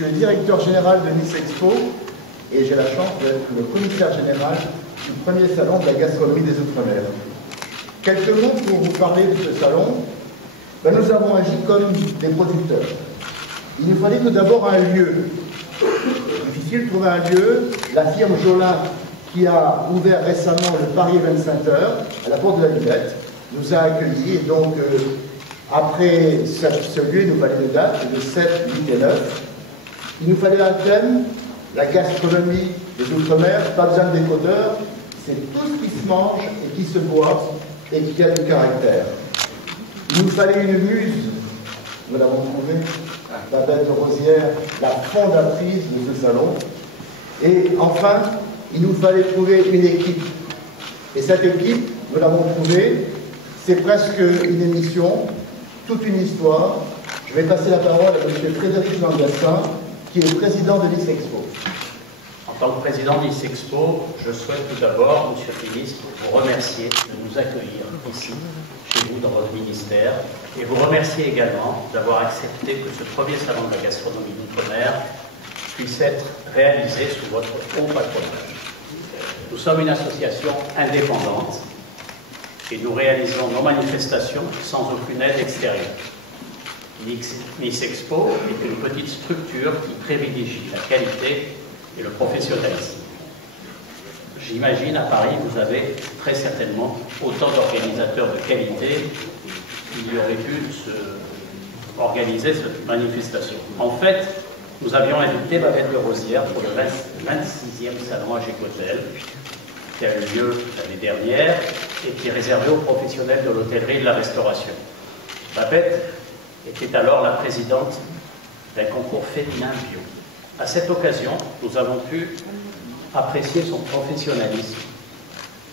suis le directeur général de Nice Expo et j'ai la chance d'être le commissaire général du premier salon de la gastronomie des Outre-mer. Quelques mots pour vous parler de ce salon. Nous avons agi comme des producteurs. Il nous fallait tout d'abord un lieu. Difficile de trouver un lieu. La firme Jolin, qui a ouvert récemment le Paris 25 heures à la porte de la Villette, nous a accueillis. Et donc, après ce lieu, il nous fallait des dates, le 7, 8 et 9. Il nous fallait un thème, la gastronomie des Outre-mer, pas besoin de décodeur, c'est tout ce qui se mange et qui se boit et qui a du caractère. Il nous fallait une muse, nous l'avons trouvé, Babette de Rosière, la fondatrice de ce salon. Et enfin, il nous fallait trouver une équipe. Et cette équipe, nous l'avons trouvée, c'est presque une émission, toute une histoire. Je vais passer la parole à M. Frédéric Langassin, qui est le président de Nice Expo. En tant que président de Nice Expo, je souhaite tout d'abord, Monsieur le ministre, vous remercier de nous accueillir ici, chez vous, dans votre ministère, et vous remercier également d'avoir accepté que ce premier salon de la gastronomie d'outre-mer puisse être réalisé sous votre haut patronage. Nous sommes une association indépendante et nous réalisons nos manifestations sans aucune aide extérieure. Nice Expo est une petite structure qui privilégie la qualité et le professionnalisme. J'imagine à Paris, vous avez très certainement autant d'organisateurs de qualité qui auraient pu organiser cette manifestation. En fait, nous avions invité Babette de Rosière pour le 26e salon à Gécotel, qui a eu lieu l'année dernière et qui est réservé aux professionnels de l'hôtellerie et de la restauration. Babette était alors la présidente d'un concours féminin bio. À cette occasion, nous avons pu apprécier son professionnalisme,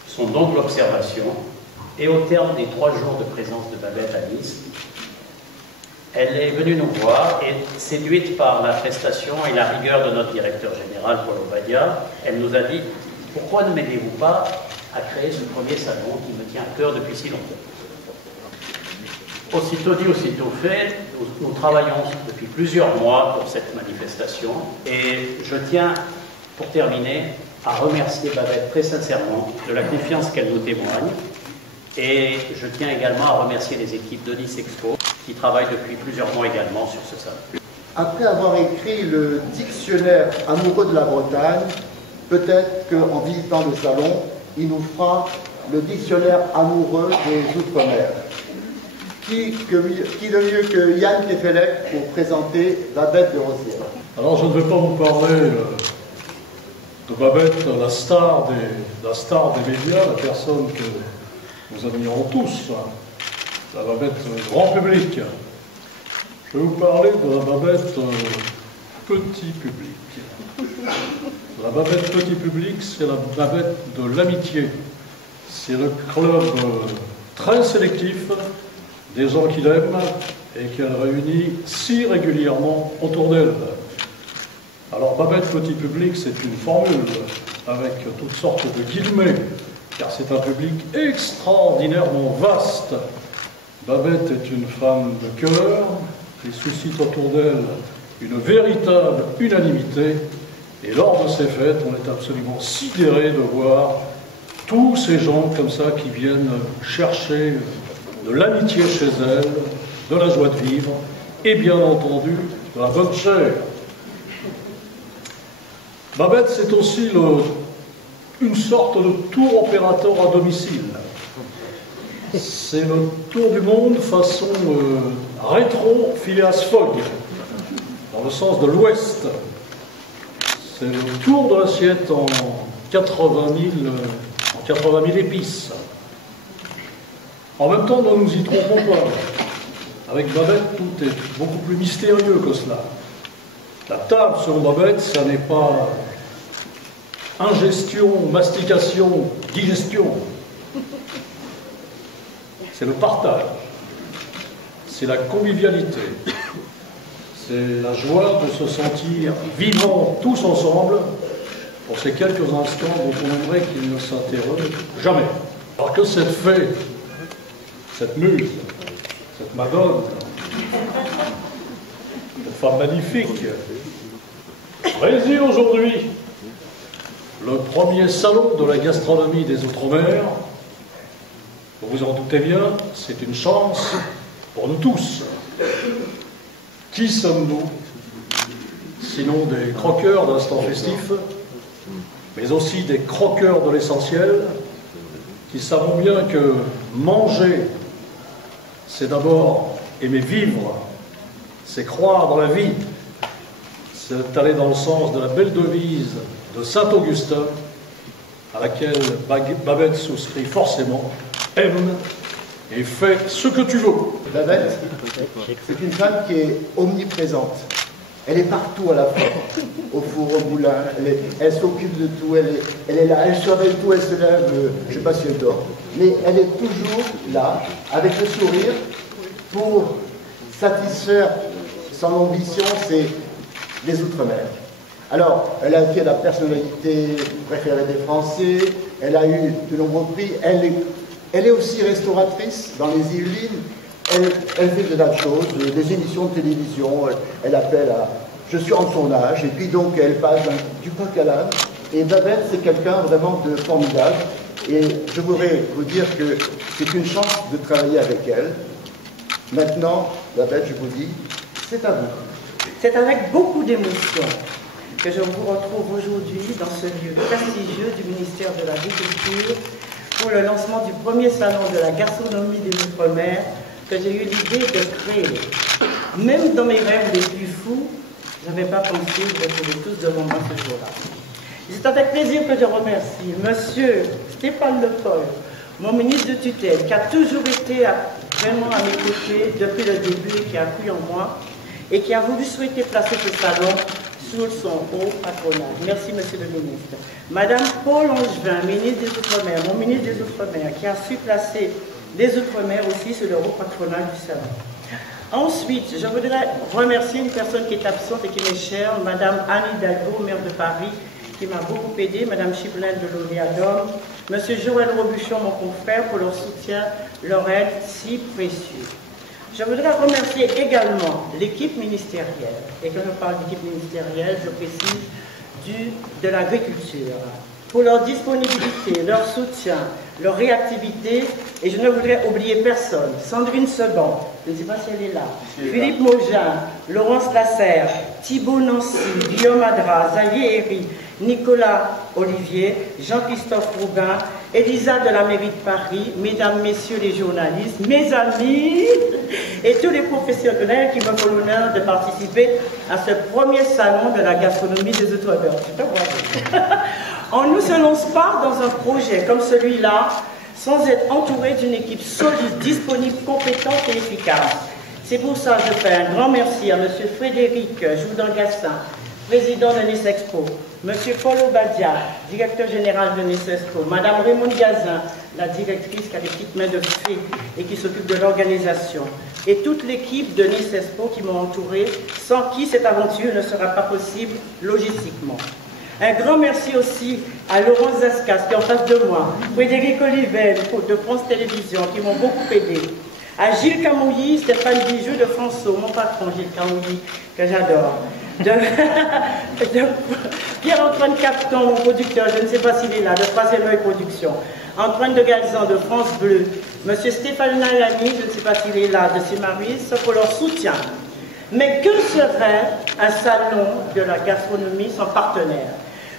son don de l'observation, et au terme des 3 jours de présence de Babette à Nice, elle est venue nous voir et, séduite par la prestation et la rigueur de notre directeur général, Paul Obadia, elle nous a dit « Pourquoi ne m'aidez-vous pas à créer ce premier salon qui me tient à cœur depuis si longtemps ?» Aussitôt dit, aussitôt fait, nous travaillons depuis plusieurs mois pour cette manifestation et je tiens, pour terminer, à remercier Babette très sincèrement de la confiance qu'elle nous témoigne et je tiens également à remercier les équipes de Nice Expo qui travaillent depuis plusieurs mois également sur ce salon. Après avoir écrit le dictionnaire amoureux de la Bretagne, peut-être qu'en visitant le salon, il nous fera le dictionnaire amoureux des Outre-mer. Qui de mieux que Yann Kefelec pour présenter Babette de Rosière? Alors je ne vais pas vous parler de Babette, la star des médias, la personne que nous admirons tous, la Babette grand public. Je vais vous parler de la Babette petit public. La Babette petit public, c'est la Babette de l'amitié. C'est le club très sélectif des gens qui l'aiment et qu'elle réunit si régulièrement autour d'elle. Alors Babette petit public, c'est une formule avec toutes sortes de guillemets, car c'est un public extraordinairement vaste. Babette est une femme de cœur qui suscite autour d'elle une véritable unanimité, et lors de ces fêtes, on est absolument sidéré de voir tous ces gens comme ça qui viennent chercher de l'amitié chez elle, de la joie de vivre et bien entendu de la bonne chair. Babette, c'est aussi une sorte de tour opérateur à domicile. C'est le tour du monde façon rétro Phileas Fogg, dans le sens de l'Ouest. C'est le tour de l'assiette en 80 000 épices. En même temps, ne nous y trompons pas. Avec Babette, tout est beaucoup plus mystérieux que cela. La table, selon Babette, ça n'est pas ingestion, mastication, digestion. C'est le partage. C'est la convivialité. C'est la joie de se sentir vivants tous ensemble pour ces quelques instants dont on aimerait qu'ils ne s'interrompent jamais. Alors que cette fée, cette muse, cette madone, cette femme magnifique, préside aujourd'hui le premier salon de la gastronomie des Outre-mer. Vous vous en doutez bien, c'est une chance pour nous tous. Qui sommes-nous, sinon des croqueurs d'instants festifs, mais aussi des croqueurs de l'essentiel, qui savons bien que manger, c'est d'abord aimer vivre, c'est croire dans la vie, c'est aller dans le sens de la belle devise de Saint-Augustin, à laquelle Babette souscrit forcément: aime et fais ce que tu veux. Babette, c'est une femme qui est omniprésente. Elle est partout à la fois, au four, au moulin, elle s'occupe de tout, elle est là, elle surveille tout, elle se lève, je ne sais pas si elle dort, mais elle est toujours là, avec le sourire, pour satisfaire son ambition, c'est les Outre-mer. Alors, elle a été la personnalité préférée des Français, elle a eu de nombreux prix, elle est aussi restauratrice dans les Yvelines. Elle fait de tas de choses, des émissions de télévision, elle appelle à « je suis en tournage » et puis donc elle passe du coq à l'âne. Et Babette, c'est quelqu'un vraiment de formidable et je voudrais vous dire que c'est une chance de travailler avec elle. Maintenant, Babette, je vous dis, c'est à vous. C'est avec beaucoup d'émotion que je vous retrouve aujourd'hui dans ce lieu prestigieux du ministère de l'Agriculture pour le lancement du premier salon de la gastronomie des Outre-mer que j'ai eu l'idée de créer. Même dans mes rêves les plus fous, je n'avais pas pensé vous retrouver tous devant moi ce jour-là. C'est avec plaisir que je remercie Monsieur Stéphane Le Foll, mon ministre de tutelle, qui a toujours été vraiment à mes côtés depuis le début et qui a cru en moi et qui a voulu souhaiter placer ce salon sous son haut patronage. Merci, Monsieur le ministre. Madame Paul Angevin, ministre des Outre-mer, mon ministre des Outre-mer, qui a su placer les Outre-mer aussi sur le haut patronage du salon. Ensuite, je voudrais remercier une personne qui est absente et qui m'est chère, Madame Anne Hidalgo, maire de Paris, qui m'a beaucoup aidé, Madame Chibelin de l'Oléadome, Monsieur Joël Robuchon, mon confrère, pour leur soutien, leur aide si précieux. Je voudrais remercier également l'équipe ministérielle, et quand je parle d'équipe ministérielle, je précise de l'agriculture, pour leur disponibilité, leur soutien, leur réactivité, et je ne voudrais oublier personne. Sandrine Seban, je ne sais pas si elle est là, Philippe Maugin, Laurence Lasserre, Thibault Nancy, Guillaume Adra, Xavier Herry, Nicolas Olivier, Jean-Christophe Rougain, Elisa de la mairie de Paris, mesdames, messieurs les journalistes, mes amis et tous les professionnels qui me font l'honneur de participer à ce premier salon de la gastronomie des Outre-mer. On ne se lance pas dans un projet comme celui-là sans être entouré d'une équipe solide, disponible, compétente et efficace. C'est pour ça que je fais un grand merci à M. Frédéric Joudan-Gassin, président de Nice Expo, M. Paul Obadia, directeur général de Nice Expo, Mme Raymond Gazin, la directrice qui a des petites mains de fée et qui s'occupe de l'organisation, et toute l'équipe de Nice Expo qui m'ont entouré, sans qui cette aventure ne sera pas possible logistiquement. Un grand merci aussi à Laurence Zascas qui est en face de moi, Frédéric Olivet de France Télévisions qui m'ont beaucoup aidé, à Gilles Camouilly, Stéphane Bijou de François, mon patron Gilles Camouilly, que j'adore, de Pierre-Antoine Capton, mon producteur, je ne sais pas s'il est là, de Fraser-Loy Production, Antoine de Galzan de France Bleu, M. Stéphane Nalani, je ne sais pas s'il est là, de Simaris, pour leur soutien. Mais que serait un salon de la gastronomie sans partenaire?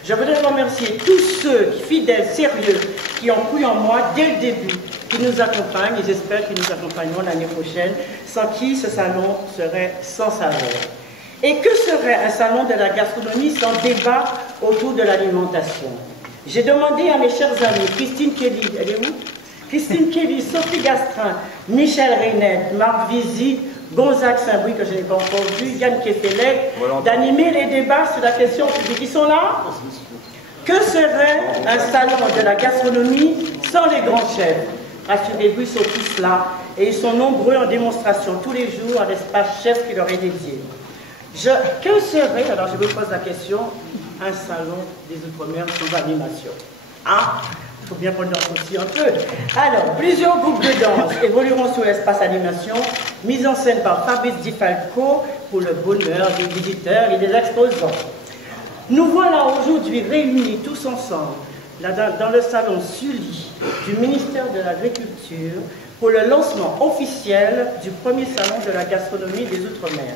Je voudrais remercier tous ceux fidèles, sérieux, qui ont cru en moi dès le début, qui nous accompagnent, et j'espère qu'ils nous accompagneront l'année prochaine, sans qui ce salon serait sans saveur. Et que serait un salon de la gastronomie sans débat autour de l'alimentation? J'ai demandé à mes chers amis, Christine Kelly, elle est où? Christine Kelly, Sophie Gastrin, Michel Reynette, Marc Vizy, Gonzague Saint-Brie, que je n'ai pas encore vu, Yann Kefelec, d'animer les débats sur la question publique. Ils sont là? Que serait un salon de la gastronomie sans les grands chefs? Rassurez-vous, ils sont tous là et ils sont nombreux en démonstration tous les jours à l'espace chef qui leur est dédié. Que serait, alors je me pose la question, un salon des Outre-mer sans animation? Ah, il faut bien qu'on danse aussi un peu. Alors, plusieurs groupes de danse évolueront sous l'espace animation, mise en scène par Fabrice Di Falco pour le bonheur des visiteurs et des exposants. Nous voilà aujourd'hui réunis tous ensemble dans le salon Sully du ministère de l'Agriculture pour le lancement officiel du premier salon de la gastronomie des Outre-mer.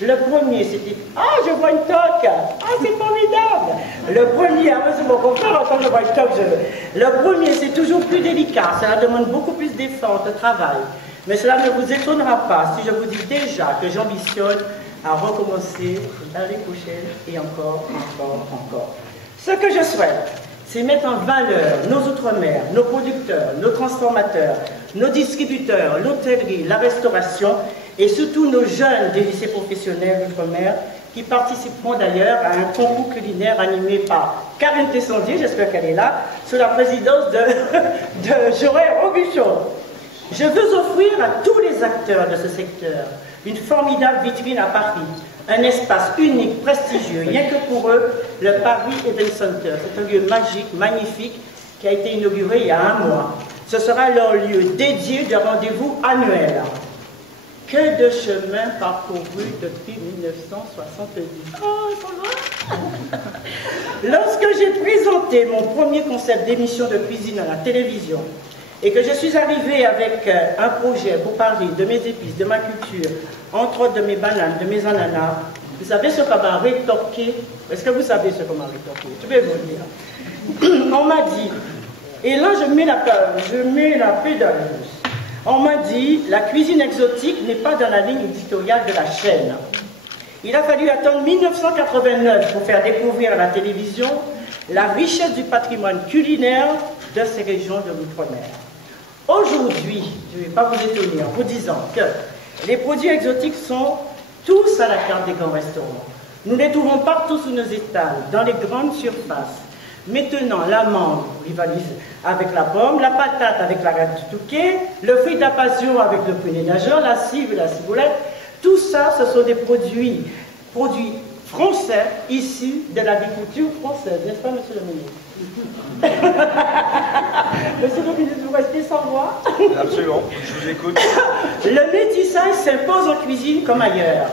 Le premier, c'était « Ah, je vois une toque! Ah, c'est formidable !» Le premier, c'est mon confrère, quand je vois une toque, Le premier, c'est toujours plus délicat, cela demande beaucoup plus d'efforts, de travail. Mais cela ne vous étonnera pas si je vous dis déjà que j'ambitionne à recommencer l'année prochaine et encore. Ce que je souhaite, c'est mettre en valeur nos Outre-mer, nos producteurs, nos transformateurs, nos distributeurs, l'hôtellerie, la restauration et surtout nos jeunes des lycées professionnels d'Outre-mer qui participeront d'ailleurs à un concours culinaire animé par Karine Tessondier, j'espère qu'elle est là, sous la présidence de Joël Robuchon. Je veux offrir à tous les acteurs de ce secteur une formidable vitrine à Paris, un espace unique, prestigieux, rien que pour eux, le Paris Event Center. C'est un lieu magique, magnifique, qui a été inauguré il y a un mois. Ce sera leur lieu dédié de rendez-vous annuel. Que de chemin parcouru depuis 1970. Oh, ça va. Lorsque j'ai présenté mon premier concept d'émission de cuisine à la télévision, et que je suis arrivée avec un projet pour parler de mes épices, de ma culture, entre autres de mes bananes, de mes ananas, vous savez ce qu'on m'a rétorqué? Est-ce que vous savez ce qu'on m'a rétorqué? Je vais vous dire. On m'a dit, et là je mets la pédaleuse, on m'a dit, la cuisine exotique n'est pas dans la ligne éditoriale de la chaîne. Il a fallu attendre 1989 pour faire découvrir à la télévision la richesse du patrimoine culinaire de ces régions de l'Outre-mer. Aujourd'hui, je ne vais pas vous étonner en vous disant que les produits exotiques sont tous à la carte des grands restaurants. Nous les trouvons partout sous nos étals, dans les grandes surfaces. Maintenant, l'amande rivalise avec la pomme, la patate avec la rate du Touquet, le fruit d'apassion avec le prunier nageur, la cive et la ciboulette. Tout ça, ce sont des produits français issus de l'agriculture française, n'est-ce pas, monsieur le ministre? Monsieur le ministre, vous restez sans voix? Absolument, je vous écoute. Le métissage s'impose en cuisine comme ailleurs.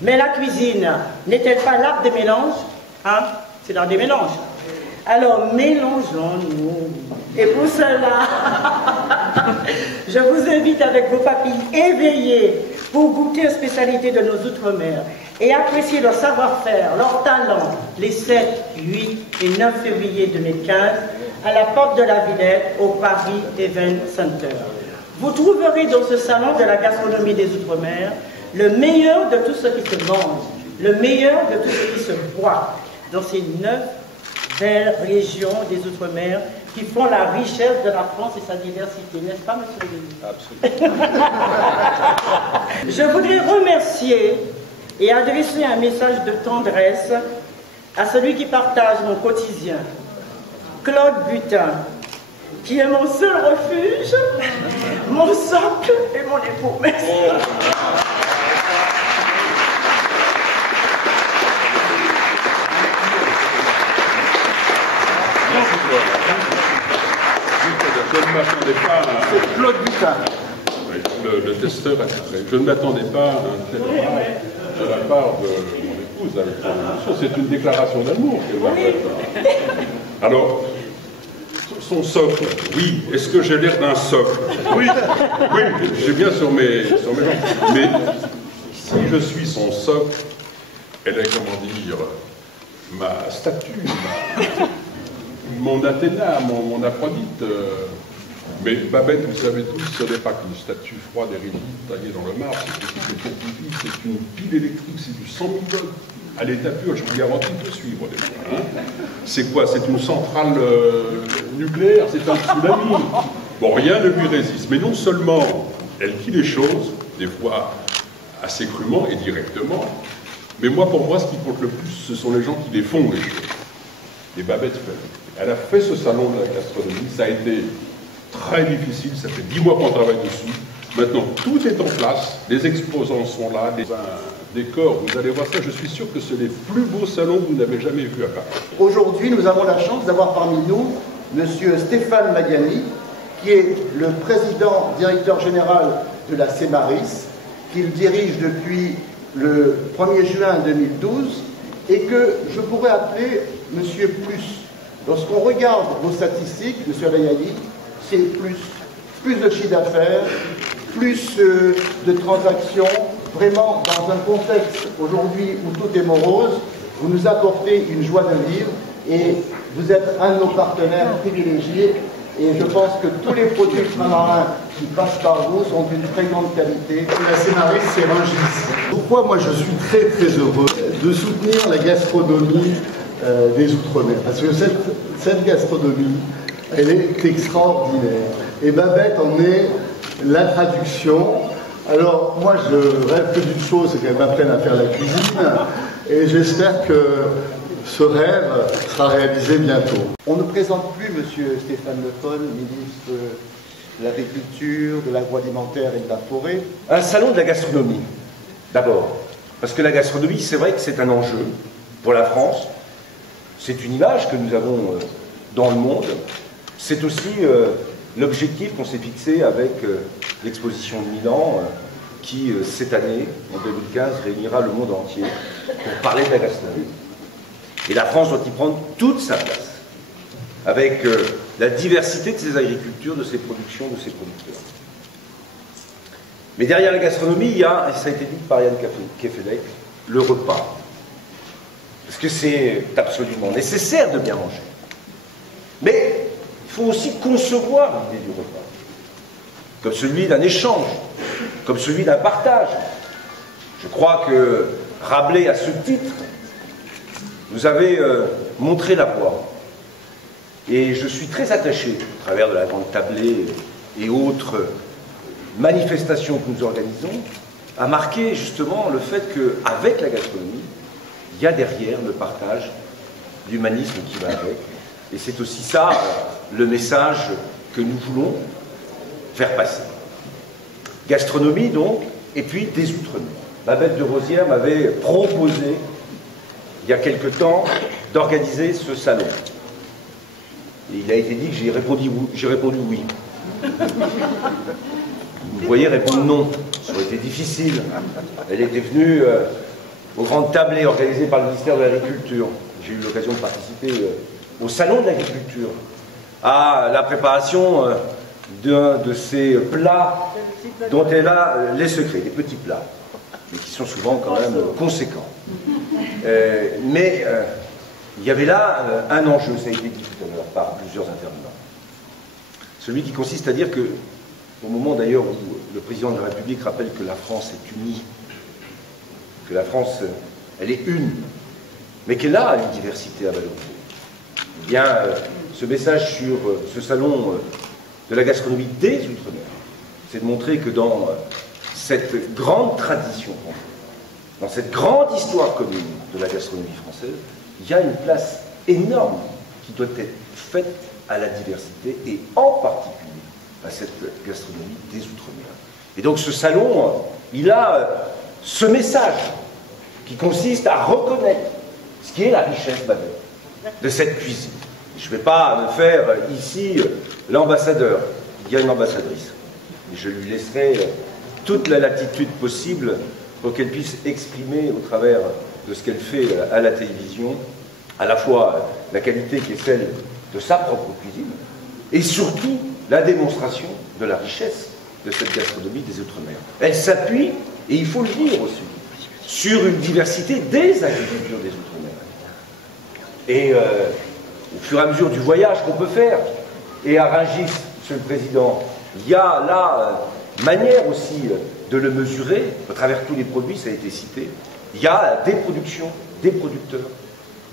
Mais la cuisine n'est-elle pas l'art des mélanges? Hein? C'est l'art des mélanges. Alors mélangeons-nous. Et pour cela, je vous invite avec vos papilles éveillées pour goûter aux spécialités de nos Outre-mer et apprécier leur savoir-faire, leur talent, les 7, 8 et 9 février 2015 à la porte de la Villette au Paris Event Center. Vous trouverez dans ce salon de la gastronomie des Outre-mer le meilleur de tout ce qui se mange, le meilleur de tout ce qui se boit dans ces 9 belles régions des Outre-mer qui font la richesse de la France et sa diversité, n'est-ce pas, monsieur le ministre? Absolument. Je voudrais remercier et adresser un message de tendresse à celui qui partage mon quotidien, Claude Butin, qui est mon seul refuge, mon socle et mon époux. Merci. Je ne m'attendais pas à... C'est Claude Butin. Oui, le testeur a titré. Je ne m'attendais pas à un tel remarque de la part de mon épouse avec son émotion. C'est une déclaration d'amour qu'elle m'a faite. Alors, son socle, oui. Est-ce que j'ai l'air d'un socle? Oui, oui, j'ai bien sur mes jambes. Mais si je suis son socle, elle est, comment dire, ma statue, mon Athéna, mon Aphrodite. Mais Babette, vous savez tous, ce n'est pas qu'une statue froide et rigide taillée dans le marbre, c'est une pile électrique, c'est du 100 000 volts à l'état pur, je vous garantis de suivre. Hein. C'est quoi? C'est une centrale nucléaire, c'est un tsunami. Bon, rien ne lui résiste, mais non seulement elle dit les choses, des fois assez crûment et directement, mais pour moi, ce qui compte le plus, ce sont les gens qui les font, les choses. Et Babette fait. Elle a fait ce salon de la gastronomie, ça a été très difficile, ça fait 10 mois qu'on travaille dessus. Maintenant, tout est en place, les exposants sont là, un décor, vous allez voir ça, je suis sûr que c'est les plus beaux salons que vous n'avez jamais vus à Paris. Aujourd'hui, nous avons la chance d'avoir parmi nous M. Stéphane Magliani, qui est le président directeur général de la CEMARIS, qu'il dirige depuis le 1er juin 2012 et que je pourrais appeler Monsieur Plus. Lorsqu'on regarde vos statistiques, Monsieur Rayali, c'est plus de chiffre d'affaires, plus de transactions. Vraiment, dans un contexte aujourd'hui où tout est morose, vous nous apportez une joie de vivre et vous êtes un de nos partenaires privilégiés. Et je pense que tous les produits ultramarins qui passent par vous sont d'une très grande qualité. La scénariste, c'est Rungis. Pourquoi moi je suis très très heureux de soutenir la gastronomie des Outre-mer? Parce que cette gastronomie, elle est extraordinaire. Et Babette en est la traduction. Alors moi je rêve que d'une chose, c'est qu'elle m'apprenne à faire la cuisine. Et j'espère que ce rêve sera réalisé bientôt. On ne présente plus M. Stéphane Le Foll, ministre de l'Agriculture, de l'Agroalimentaire et de la Forêt. Un salon de la gastronomie, d'abord. Parce que la gastronomie, c'est vrai que c'est un enjeu pour la France. C'est une image que nous avons dans le monde. C'est aussi l'objectif qu'on s'est fixé avec l'exposition de Milan, qui, cette année, en 2015, réunira le monde entier pour parler de la gastronomie. Et la France doit y prendre toute sa place, avec la diversité de ses agricultures, de ses productions, de ses producteurs. Mais derrière la gastronomie, il y a, et ça a été dit par Yann Kefelec, le repas. Parce que c'est absolument nécessaire de bien manger. Mais il faut aussi concevoir l'idée du repas, comme celui d'un échange, comme celui d'un partage. Je crois que Rabelais, à ce titre, nous avait montré la voie. Et je suis très attaché, à travers de la grande tablée et autres manifestations que nous organisons, à marquer justement le fait qu'avec la gastronomie, il y a derrière le partage, l'humanisme qui va avec. Et c'est aussi ça le message que nous voulons faire passer. Gastronomie donc, et puis des Outre-mer. Babette de Rosière m'avait proposé il y a quelque temps, d'organiser ce salon. Et il a été dit que j'ai répondu oui. Vous voyez répondre non, ça aurait été difficile. Elle était venue aux grandes tablées organisées par le ministère de l'Agriculture. J'ai eu l'occasion de participer au salon de l'agriculture, à la préparation d'un de ces plats dont elle a les secrets, des petits plats, mais qui sont souvent quand même conséquents. Mais il y avait là un enjeu, ça a été dit tout à l'heure par plusieurs intervenants. Celui qui consiste à dire que, au moment d'ailleurs où le président de la République rappelle que la France est unie, que la France, elle est une, mais qu'elle a une diversité à valoriser, eh bien, ce message sur ce salon de la gastronomie des Outre-mer, c'est de montrer que dans cette grande tradition française, dans cette grande histoire commune de la gastronomie française, il y a une place énorme qui doit être faite à la diversité et en particulier à cette gastronomie des Outre-mer. Et donc ce salon, il a ce message qui consiste à reconnaître ce qui est la richesse de cette cuisine. Je ne vais pas me faire ici l'ambassadeur, il y a une ambassadrice. Et je lui laisserai toute la latitude possible pour qu'elle puisse exprimer au travers de ce qu'elle fait à la télévision, à la fois la qualité qui est celle de sa propre cuisine, et surtout la démonstration de la richesse de cette gastronomie des Outre-mer. Elle s'appuie, et il faut le dire aussi, sur une diversité des agricultures des Outre-mer. Et au fur et à mesure du voyage qu'on peut faire, et à Rungis, Monsieur le Président, il y a là manière aussi de le mesurer, à travers tous les produits, ça a été cité. Il y a des productions, des producteurs,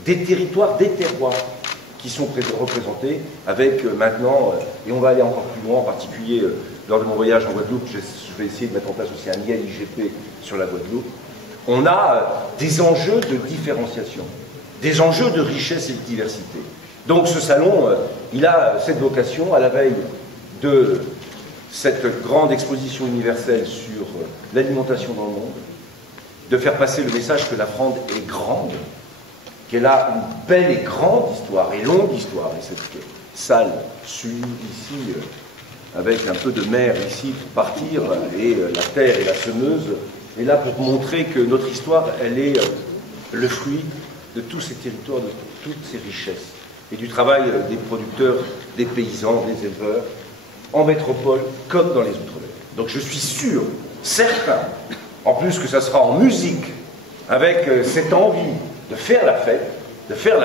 des territoires, des terroirs qui sont représentés avec maintenant, et on va aller encore plus loin, en particulier lors de mon voyage en Guadeloupe, je vais essayer de mettre en place aussi un IGP sur la Guadeloupe. On a des enjeux de différenciation, des enjeux de richesse et de diversité. Donc ce salon, il a cette vocation, à la veille de cette grande exposition universelle sur l'alimentation dans le monde, de faire passer le message que la France est grande, qu'elle a une belle et grande histoire, et longue histoire, et cette salle ici, avec un peu de mer ici pour partir, et la terre et la semeuse, est là pour montrer que notre histoire, elle est le fruit de tous ces territoires, de toutes ces richesses, et du travail des producteurs, des paysans, des éleveurs, en métropole comme dans les Outre-mer. Donc je suis sûr, certain, en plus que ça sera en musique, avec cette envie de faire la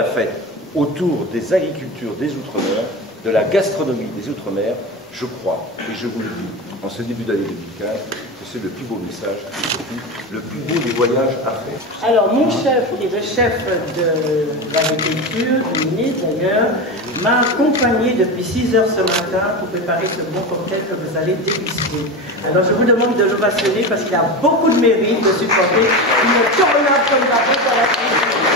fête autour des agricultures des Outre-mer, de la gastronomie des Outre-mer, je crois, et je vous le dis, en ce début d'année 2015, que c'est le plus beau message, et surtout le plus beau des voyages à faire. Alors, mon chef, qui est le chef de l'agriculture, du ministre d'ailleurs, m'a accompagné depuis 6 heures ce matin pour préparer ce bon cocktail que vous allez déguster. Alors, je vous demande de l'ovationner parce qu'il a beaucoup de mérite de supporter une tournade comme la vôtre à la cuisine.